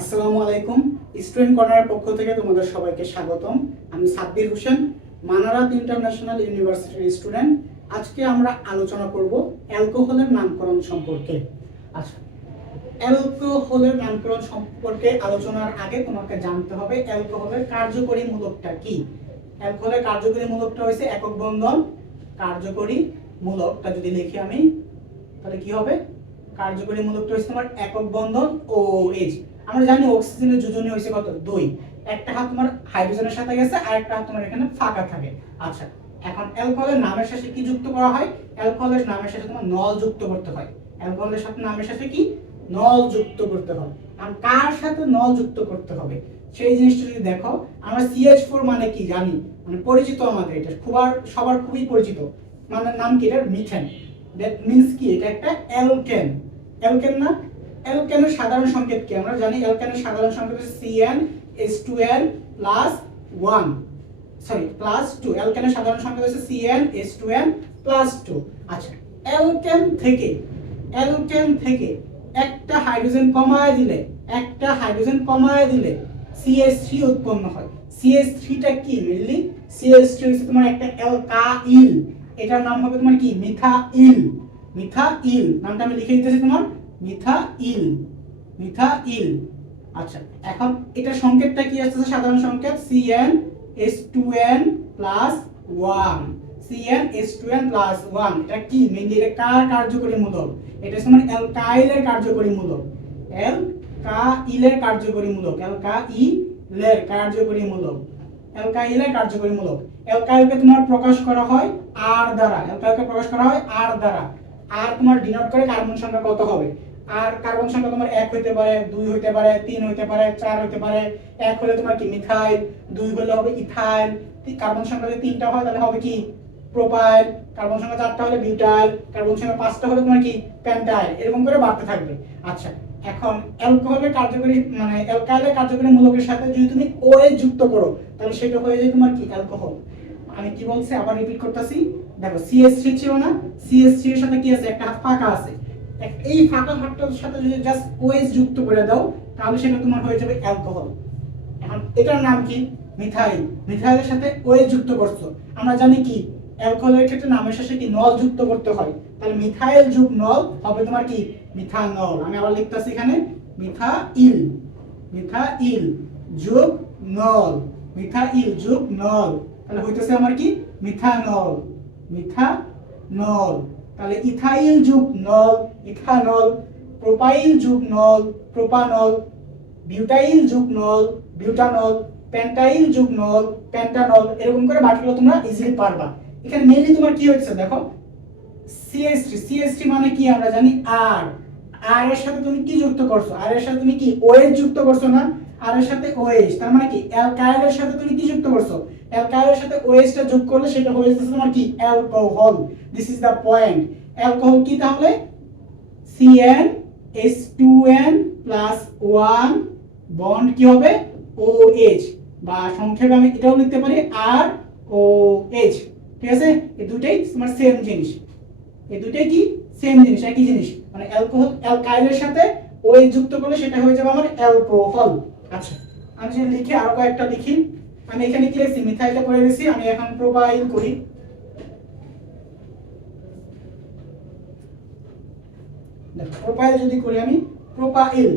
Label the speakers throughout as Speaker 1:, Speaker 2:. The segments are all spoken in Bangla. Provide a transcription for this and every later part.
Speaker 1: আসসালামু আলাইকুম। স্টুডেন্ট কর্নারের পক্ষ থেকে তোমাদের সবাইকে স্বাগতম। আমি সাব্বির হোসেন, মানারাত ইন্টারন্যাশনাল ইউনিভার্সিটির স্টুডেন্ট। আজকে আমরা আলোচনা করব অ্যালকোহলের নামকরণ সম্পর্কে। আচ্ছা অ্যালকোহলের নামকরণ সম্পর্কে আলোচনার আগে তোমাকে জানতে হবে অ্যালকোহলের কার্যকরী মূলকটা কি। অ্যালকোহলের কার্যকরী মূলকটা হয়েছে একক বন্ধন। কার্যকরী মূলকটা যদি লিখি আমি, তাহলে কি হবে? কার্যকরী মূলকটা হচ্ছে তোমার একক বন্ধন ও এইচ আমরা জানি অক্সিজেনের যোজনী হয়েছে কত? দুই। একটা হাত তোমার হাইড্রোজেনের সাথে গেছে, আর একটা হাত তোমার এখানে ফাঁকা থাকে। আচ্ছা এখন অ্যালকোহলের নামের শেষে কি যুক্ত করা হয়? অ্যালকোহলের নামের শেষে তোমার নল যুক্ত করতে হয়। অ্যালকোহলের সাথে নামের শেষে কি? নল যুক্ত করতে হয়। আর কার সাথে নল যুক্ত করতে হবে? সেই জিনিসটা যদি দেখো, আমরা সিএইচ ফোর মানে কি জানি? মানে পরিচিত আমাদের এটা। খুবার, সবার খুবই পরিচিত। মানে নাম কি এটা মিথেন। দ্যাট মিন্স কি? এটা একটা অ্যালকেন। অ্যালকেন না? অ্যালকেনের সাধারণ সংকেত কি? আমরা জানি অ্যালকেনের সাধারণ সংকেত হচ্ছে CN H2N plus 1 sorry plus 2 অ্যালকেনের সাধারণ সংকেত হচ্ছে CN H2N প্লাস 2 আচ্ছা অ্যালকেন থেকে? অ্যালকেন থেকে? একটা হাইড্রোজেন কমায় দিলে, একটা হাইড্রোজেন কমায় দিলে CH3 উৎপন্ন হয়। CH3 টা কি মেইনলি CH3 হচ্ছে তোমার একটা অ্যালকাইল এটার নাম হবে তোমার কি? মিথাইল মিথাইল নামটা আমি লিখে দিতেছি তোমার মিথাইল মিথাইল আচ্ছা এখন এটা সংকেতটা কি আসছে সাধারণ সংকেত, CN H2N plus 1 CN H2N plus 1 এটা কি? মেইনলি এটা কার কার্যকরী মূলক? এটা হচ্ছে মানে অ্যালকাইলের কার্যকরী মূলক। অ্যালকাইলের কার্যকরী মূলক, অ্যালকাইলের কার্যকরী মূলক। অ্যালকাইলের কার্যকরী মূলক। অ্যালকাইলকে তোমার প্রকাশ করা হয় আর দ্বারা। অ্যালকাইলকে প্রকাশ করা হয় আর দ্বারা। আর তোমার ডিনোট করে কার্বন সংখ্যা কত হবে? আর কার্বন সংখ্যা তোমার এক হইতে পারে, দুই হইতে পারে, তিন হইতে পারে, চার হইতে পারে। এক হলে তোমার কি? মিথাইল। দুই হলে হবে ইথাইল। কার্বন সংখ্যা যদি তিনটা হয়, তাহলে হবে কি? প্রোপাইল। কার্বন সংখ্যা চারটা হলে বিউটাইল কার্বন সংখ্যা পাঁচটা হলে তোমার কি? প্যান্টাইল। এরকম করে বাড়তে থাকবে। আচ্ছা এখন অ্যালকোহলের কার্যকরী মানে অ্যালকাইলের কার্যকরী মূলকের সাথে যদি তুমি ওএইচ যুক্ত করো, তাহলে সেটা হয়ে যায় তোমার কি? অ্যালকোহল আমি কি বলছি? আবার রিপিট করতেছি। দেখো CH3 ছিল না। CH3 এর সাথে কি আছে? একটা হাত ফাঁকা আছে। এই ফাঁকা হাতটার সাথে যদি জাস্ট ওএইচ যুক্ত করে দাও, তাহলে সেটা তোমার হয়ে যাবে অ্যালকোহল এখন এটার নাম কি? মিথাইল মিথাইলের সাথে ওএইচ যুক্ত করছ। আমরা জানি কি? অ্যালকোহলের ক্ষেত্রে নামের শেষে কি নল যুক্ত করতে হয়? তাহলে মিথাইল যুগ নল হবে তোমার কি? মিথানল আমি আবার লিখতেছি এখানে মিথাইল মিথাইল যোগ নল মিথাইল যোগ নল তাহলে হইতেছে আমার কি? মিথানল মিথানল তাহলে ইথাইল যুগ নল ইথানল, প্রোপাইল যুগ নল, প্রোপানল, বিউটাইল যুগ নল, বিউটানল, প্যান্টাইল যুগ নল পেন্টানল এরকম করে বাকিগুলো তোমরা ইজিলি পারবা। এখানে মেইনলি তোমার কি হচ্ছে দেখো? সিএস3 সিএস3 মানে কি আমরা জানি? আর আর এর সাথে তুমি কি যুক্ত করছ? আর এর সাথে তুমি কি ওএইচ যুক্ত করছ না? আর এর সাথে ওএইচ তার মানে কি? অ্যালকাইল এর সাথে তুমি কি যুক্ত করছ? অ্যালকাইল এর সাথে OH টা যোগ করলে সেটা হয়ে যাচ্ছে তোমার কি? Alcohol this is the point alcohol কি তাহলে? CN H2N প্লাস 1 বন্ড কি হবে? OH বা সংক্ষেপে আমি এটাও লিখতে পারি আর OH ঠিক আছে? এই দুটেই তোমার সেম জিনিস। এই দুটোই কি? সেম জিনিস, একই জিনিস। মানে অ্যালকোহল অ্যালকাইলের সাথে ওই যুক্ত করলে সেটা হয়ে যাবে আমার অ্যালকোহল আচ্ছা আমি যদি লিখি আরও কয়েকটা লিখি। আমি এখানে কি লিখছি? মিথাইলটা করে দিয়েছি, আমি এখন প্রোপাইল করি দেখো প্রোপাইল যদি করি আমি প্রোপাইল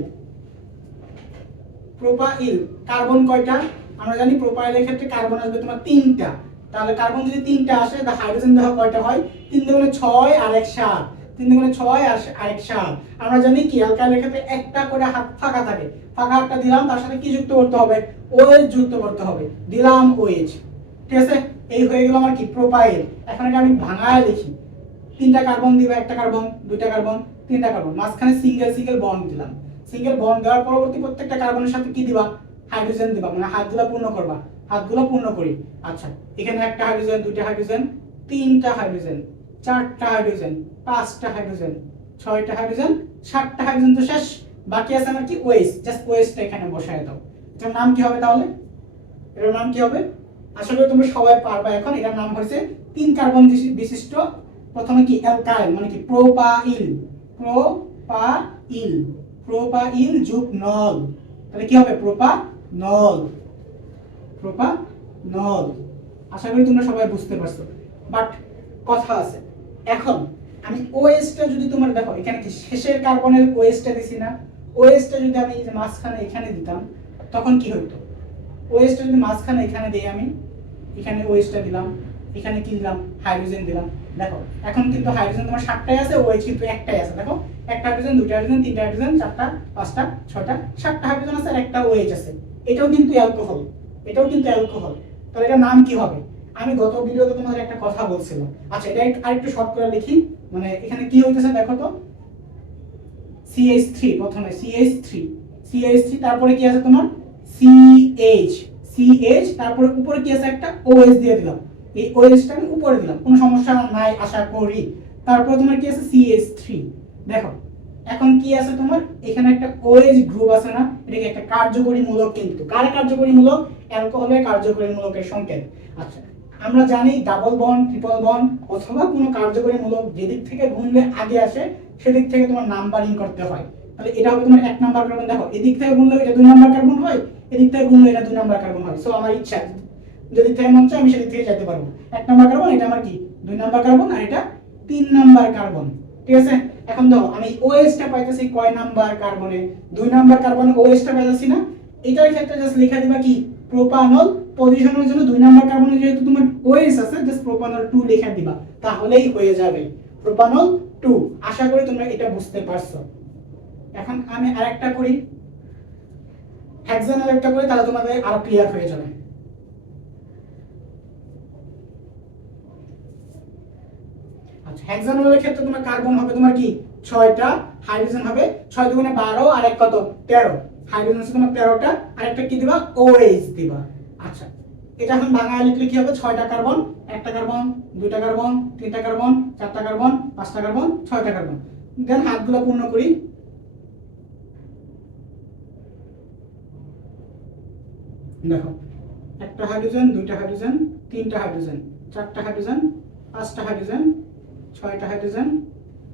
Speaker 1: প্রোপাইল কার্বন কয়টা? আমরা জানি প্রোপাইলের ক্ষেত্রে কার্বন আসবে তোমার তিনটা। তাহলে কার্বন যদি তিনটা আসে, তাহলে হাইড্রোজেন দেখো কয়টা হয়? তিন দুগুণে ছয় আর এক সাত। তিন দুগুণে ছয় আর এক সাত। আমরা জানি কি অ্যালকাইলের ক্ষেত্রে একটা করে হাত ফাঁকা থাকে। ফাঁকা হাতটা দিলাম, তার সাথে কি যুক্ত করতে হবে? ওএইচ যুক্ত করতে হবে। দিলাম ওএইচ ঠিক আছে? এই হয়ে গেল আমার কি? প্রোপাইল এখন এটা আমি ভাঙায় লিখি। তিনটা কার্বন দিবে, একটা কার্বন দুইটা কার্বন তিনটা কার্বন মাঝখানে সিঙ্গেল সিঙ্গেল বন্ড দিলাম। সিঙ্গেল বন্ড দেওয়ার পরবর্তী প্রত্যেকটা কার্বনের সাথে কি দিবা? হাইড্রোজেন দিবা মানে হাতগুলো পূর্ণ করবা। হাতগুলো পূর্ণ করি। আচ্ছা এখানে একটা হাইড্রোজেন দুইটা হাইড্রোজেন তিনটা হাইড্রোজেন চারটা হাইড্রোজেন পাঁচটা হাইড্রোজেন ছয়টা হাইড্রোজেন সাতটা হাইড্রোজেন তো শেষ। বাকি আছে আমার কি? ওয়েস্ট জাস্ট ওয়েস্টটা এখানে বসায় দাও। এটার নাম কি হবে তাহলে? এটার নাম কি হবে? আসলে তোমরা সবাই পারবা এখন। এটার নাম হচ্ছে তিন কার্বন বিশিষ্ট, প্রথমে কি অ্যালকাইল মানে কি প্রোপাইল প্রোপাইল। প্রোপাইল যুগ নল। তাহলে কি হবে? প্রোপানল। প্রোপানল। আশা করি তোমরা সবাই বুঝতে পারছ। বাট কথা আছে। এখন, আমি ওএসটা যদি তোমার দেখো, এখানে কি শেষের কার্বনের ওএসটা দিছি না? ওএসটা যদি আমি মাঝখানে এখানে দিতাম, তখন কি হতো ওএসটা যদি মাঝখানে এখানে দিই আমি, এখানে ওএসটা দিলাম। এখানে কি দিলাম হাইড্রোজেন দিলাম। দেখো, এখন কিন্তু হাইড্রোজেন তোমার সাতটাই আছে ওএইচ কিন্তু একটাই আছে। দেখো, একটা হাইড্রোজেন দুটা হাইড্রোজেন তিনটা হাইড্রোজেন চারটা, পাঁচটা ছটা সাতটা হাইড্রোজেন আছে আর একটা ওএইচ আছে। এটাও কিন্তু অ্যালকোহল এটাও কিন্তু অ্যালকোহল তাহলে এটার নাম কি হবে? আমি গত ভিডিওতে তোমাদের একটা কথা বলছিলাম। আচ্ছা এটা একটু আরেকটু শর্ট করে লিখি। মানে এখানে কি হইতেছে দেখো তো? সিএইচ থ্রি প্রথমে CH3 CH3 তারপরে কি আছে তোমার? CH CH তারপরে উপরে কি আছে একটা OH দিয়ে দিলাম। এই OH টা আমি উপরে দিলাম, কোনো সমস্যা নাই, আশা করি। তারপরে তোমার কি আছে? CH3 দেখো, এখন কি আছে তোমার? এখানে একটা OH গ্রুপ আছে না এটা কি একটা কার্যকরী মূলক কিন্তু কার কার্যকরী মূলক অ্যালকোহলের কার্যকরী মূলকের সংকেত। আচ্ছা আমরা জানি ডাবল বন্ড ট্রিপল বন্ড অথবা কোনো কার্যকরী মূলক যেদিক থেকে গুনলে আগে আসে, সেদিক থেকে তোমার নাম্বারিং করতে হয়। তাহলে এটা হবে তোমার এক নাম্বার কার্বন দেখো, এদিক থেকে গুনলে এটা দুই নাম্বার কার্বন হয়, এদিক থেকে গুনলে এটা দুই নাম্বার কার্বন হয়। সো আমার ইচ্ছা যেদিক থেকে মন চায় আমি সেদিক থেকে যেতে পারব। এক নাম্বার কার্বন এটা আমার কি? দুই নাম্বার কার্বন আর এটা তিন নাম্বার কার্বন ঠিক আছে? এখন দেখো আমি ওএস টা পাইতেছি কয় নাম্বার কার্বনে দুই নাম্বার কার্বনে ওএস টা পাইতেছি না? এটার ক্ষেত্রে জাস্ট লেখা দিবা কি? প্রোপানল পজিশনের জন্য দুই নাম্বার কার্বনে যেহেতু তোমার ওএস আছে জাস্ট প্রোপানল 2 লেখা দিবা। তাহলেই হয়ে যাবে। প্রোপানল 2 আশা করি তোমরা এটা বুঝতে পারছ। এখন আমি আরেকটা করি। হেক্সানল একটা করি, তাহলে তোমাদের আরও ক্লিয়ার হয়ে যাবে। আচ্ছা হেক্সানলের ক্ষেত্রে তোমার কার্বন হবে তোমার কি? ছয়টা হাইড্রোজেন হবে ছয় দুগুণে বারো, আর এক কত? তেরো। হাইড্রোজেন হচ্ছে তোমার তেরোটা, আর একটা কি দিবা? ওএইচ দিবা। আচ্ছা এটা এখন বাংলা লিখলে কি হবে? ছয়টা কার্বন একটা কার্বন দুইটা কার্বন তিনটা কার্বন চারটা কার্বন পাঁচটা কার্বন ছয়টা কার্বন দেন হাতগুলো পূর্ণ করি। দেখো, একটা হাইড্রোজেন দুইটা হাইড্রোজেন তিনটা হাইড্রোজেন চারটা হাইড্রোজেন পাঁচটা হাইড্রোজেন ছয়টা হাইড্রোজেন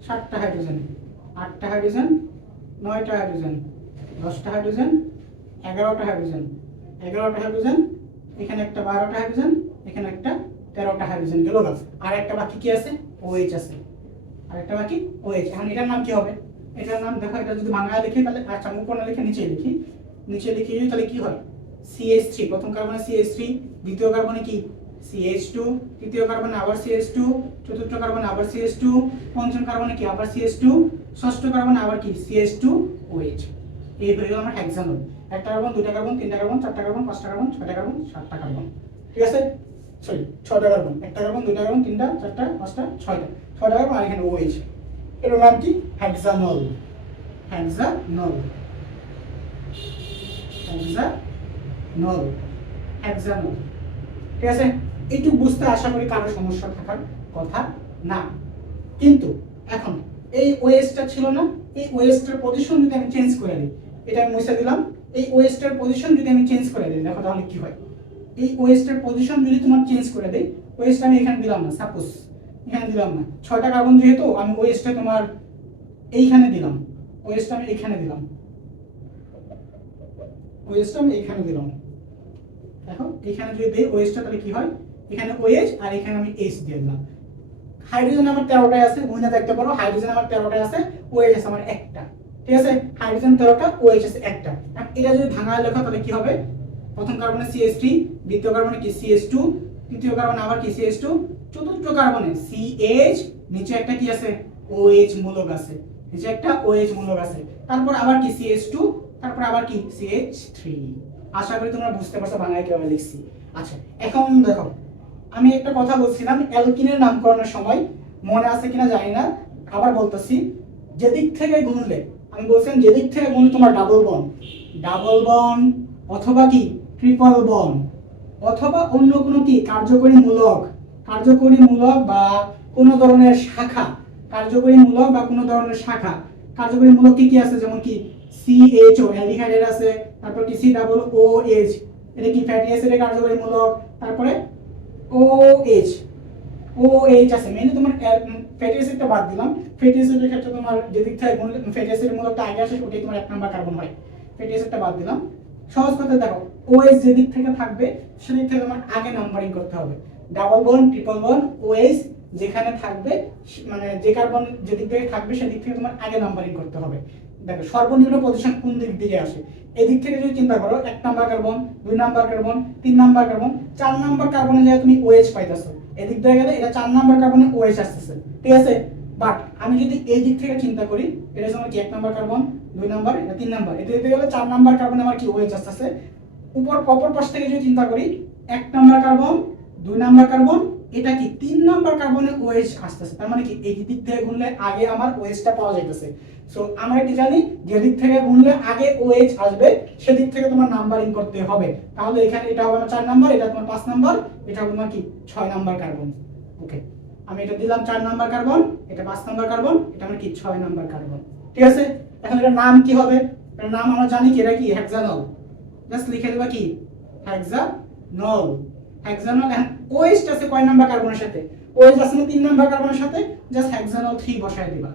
Speaker 1: সাতটা হাইড্রোজেন আটটা হাইড্রোজেন নয়টা হাইড্রোজেন দশটা হাইড্রোজেন এগারোটা হাইড্রোজেন এগারোটা হাইড্রোজেন এখানে একটা বারোটা হাইড্রোজেন এখানে একটা তেরোটা হাইড্রোজেন গেল গা আর একটা বাকি কি আছে? ওএইচ আছে। আর একটা বাকি ওএইচ এখন এটার নাম কি হবে? এটার নাম দেখো, এটা যদি বাংলা লিখি তাহলে আচ্ছা আমি উপরে না লিখে নিচে লিখি। নিচে লিখি তাহলে কি হয়? CH3 প্রথম কার্বনে CH3 দ্বিতীয় কার্বনে কি? CH2 তৃতীয় কার্বনে আবার CH2 চতুর্থ কার্বনে আবার CH2 পঞ্চম কার্বনে কি আবার CH2 ষষ্ঠ কার্বনে আবার কি? CH2 OH এই হয়ে গেল আমার হেক্সানল একটা কার্বন দুইটা কার্বন তিনটা কার্বন চারটা কার্বন পাঁচটা কার্বন ছয়টা কার্বন সাতটা কার্বন ঠিক আছে? সরি ছয়টা কার্বন একটা কার্বন দুইটা কার্বন তিনটা, চারটা, পাঁচটা, ছয়টা। ছয়টা কার্বন আর এখানে OH এর নাম কি? হেক্সানল হেক্সানল হেক্সানল হেক্সানল ঠিক আছে? এইটুকু বুঝতে আশা করি কারও সমস্যা থাকার কথা না। কিন্তু এখন, এই ওয়েস্টটা ছিল না, এই ওয়েস্টের পজিশন যদি আমি চেঞ্জ করে দিই, এটা আমি মুছে দিলাম, এই ওয়েস্টের পজিশন যদি আমি চেঞ্জ করে দিই, দেখো তাহলে কি হয়? এই ওয়েস্টের পজিশন যদি তোমার চেঞ্জ করে দেই ওয়েস্ট আমি এখানে দিলাম না সাপোজ এখানে দিলাম না। ছয়টা কার্বন যেহেতু, আমি ওয়েস্টটা তোমার এইখানে দিলাম ওয়েস্ট আমি এখানে দিলাম ওয়েস্ট আমি এখানে দিলাম। দেখো, এখানে যদি দেই ওএসটা তাহলে কি হয়? এখানে ওএস আর এখানে আমি এইচ দিয়ে দিলাম। হাইড্রোজেন আমার তেরোটায় আছে, মহিলা দেখতে পারো হাইড্রোজেন আমার তেরোটায় আছে ওএইচ আমার একটা। ঠিক আছে? হাইড্রোজেন তেরোটা ওএইচ আছে একটা। এটা যদি ভাঙা লেখা, তাহলে কি হবে? প্রথম কার্বনে সিএস থ্রি দ্বিতীয় কার্বনে কি সিএস টু তৃতীয় কার্বনে আবার কি সিএস টু চতুর্থ কার্বনে সিএইচ নিচে একটা কি আছে? ওএইচ মূলক আছে। নিচে একটা ওএইচ মূলক আছে। তারপর আবার কি সিএস টু তারপর আবার কি সিএইচ থ্রি আশা করি তোমরা বুঝতে পারছ বাংলায় কীভাবে লিখছি। আচ্ছা এখন দেখো, আমি একটা কথা বলছিলাম, অ্যালকিনের নামকরণের সময়, মনে আছে কিনা জানি না, আবার বলতেছি, যেদিক থেকে গুনলে, আমি বলছিলাম যেদিক থেকে গুনলে তোমার ডাবল বন ডাবল বন অথবা কি ট্রিপল বন অথবা অন্য কোনো কি, কার্যকরী মূলক কার্যকরী মূলক বা কোনো ধরনের শাখা, কার্যকরী মূলক বা কোনো ধরনের শাখা, কার্যকরী মূলক কি কি আছে? যেমন কি সিএইচও অ্যালডিহাইড আছে, তারপর কি এইচ এটা কি ফ্যাটি অ্যাসিডের কার্যকরী মূলক, তারপরে এইচ ও এইচ আছে মেইনলি তোমার ফ্যাটি অ্যাসিডটা বাদ দিলাম। ফ্যাটি অ্যাসিডের ক্ষেত্রে তোমার যেদিক থেকে ফ্যাটি অ্যাসিডের মূলকটা আগে আসে, ওটাই তোমার এক নাম্বার কার্বন হয়। ফ্যাটি অ্যাসিডটা বাদ দিলাম। সহজ কথা, দেখো ওএস যেদিক থেকে থাকবে, সেদিক থেকে তোমার আগে নাম্বারিং করতে হবে। ডাবল বন ট্রিপল বন ওএস যেখানে থাকবে মানে যে কার্বন যেদিক থেকে থাকবে, সেদিক থেকে তোমার আগে নাম্বারিং করতে হবে। দেখো, সর্বনিম্ন পজিশন কোন দিক দিকে আসে? এদিক থেকে যদি চিন্তা করো, এক নাম্বার কার্বন দুই নাম্বার কার্বন তিন নাম্বার কার্বন চার নাম্বার কার্বনে যায় তুমি ওএইচ পাইতেছো। এদিক দিয়ে গেলে এটা চার নাম্বার কার্বনে ওএইচ আসতেছে। ঠিক আছে? বাট আমি যদি এই দিক থেকে চিন্তা করি, এটা আমার কি, এক নাম্বার কার্বন দুই নাম্বার এটা তিন নাম্বার এতে দিতে গেলে চার নাম্বার কার্বনে আমার কি ওএইচ আসতেছে। উপর, অপর পাশ থেকে যদি চিন্তা করি, এক নাম্বার কার্বন দুই নাম্বার কার্বন এটা কি তিন নাম্বার কার্বনে ওএইচ আসতেছে? তার মানে কি, এই দিক থেকে গুনলে আগে আমার ওএইচটা পাওয়া যাইতেছে। সো আমরা কি জানি যে দিক থেকে গুনলে আগে ওএইচ আসবে, সেদিক থেকে তোমার নাম্বারিং করতে হবে। তাহলে এখানে এটা হবে আমার চার নাম্বার এটা তোমার পাঁচ নাম্বার এটা তোমার কি? ছয় নাম্বার কার্বন ওকে আমি এটা দিলাম চার নাম্বার কার্বন এটা পাঁচ নাম্বার কার্বন এটা আমার কি? ছয় নাম্বার কার্বন ঠিক আছে? এখন এটার নাম কি হবে? এটার নাম আমরা জানি কি? এটা কি? হেক্সানল জাস্ট লিখে দেবা কি? হেক্সানল হেক্সানল ওএইচ আছে কয় নাম্বার কার্বনের সাথে? ওএইচ আছে তিন নাম্বার কার্বনের সাথে? জাস্ট হেক্সানল 3 বসায় দিবা।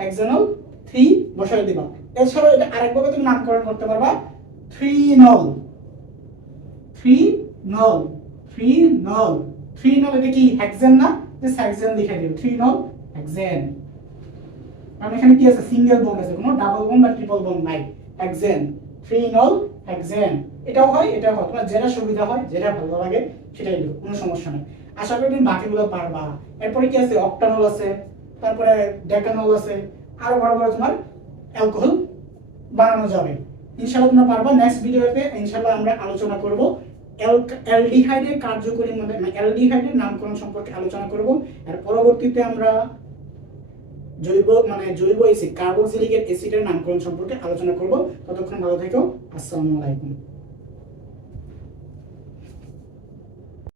Speaker 1: হেক্সানল 3 বসায় দিবা। এছাড়াও এটা আরেকভাবে তুমি নামকরণ করতে পারবা। 3 নল 3 নল 3 নল 3 নল এটা কি হেক্সেন না? জাস্ট হেক্সেন লিখে দিও। 3 নল হেক্সেন কারণ এখানে কি আছে? সিঙ্গেল বন্ড আছে। কোনো ডাবল বন্ড বা ট্রিপল বন্ড নাই। হেক্সেন থ্রি নল হেক্সেন এটাও হয় এটাও হয়। তোমার যেটা সুবিধা হয়, যেটা ভালো লাগে, সেটাই দিও। কোনো সমস্যা নেই। আশা করি তুমি বাকিগুলো পারবা। এরপরে কি আছে? অক্টানল আছে। তারপরে ডেকানল আছে। আরও বড় বড় তোমার অ্যালকোহল বানানো যাবে। ইনশাআল্লাহ তোমরা পারবা। নেক্সট ভিডিওতে ইনশাআল্লাহ আমরা আলোচনা করব অ্যালডিহাইডের কার্যকরী মানে অ্যালডিহাইডের নামকরণ সম্পর্কে আলোচনা করব। আর পরবর্তীতে আমরা জৈব মানে জৈব অ্যাসিড কার্বক্সিলিক অ্যাসিডের নামকরণ সম্পর্কে আলোচনা করব। ততক্ষণ ভালো থেকো। আসসালামু আলাইকুম।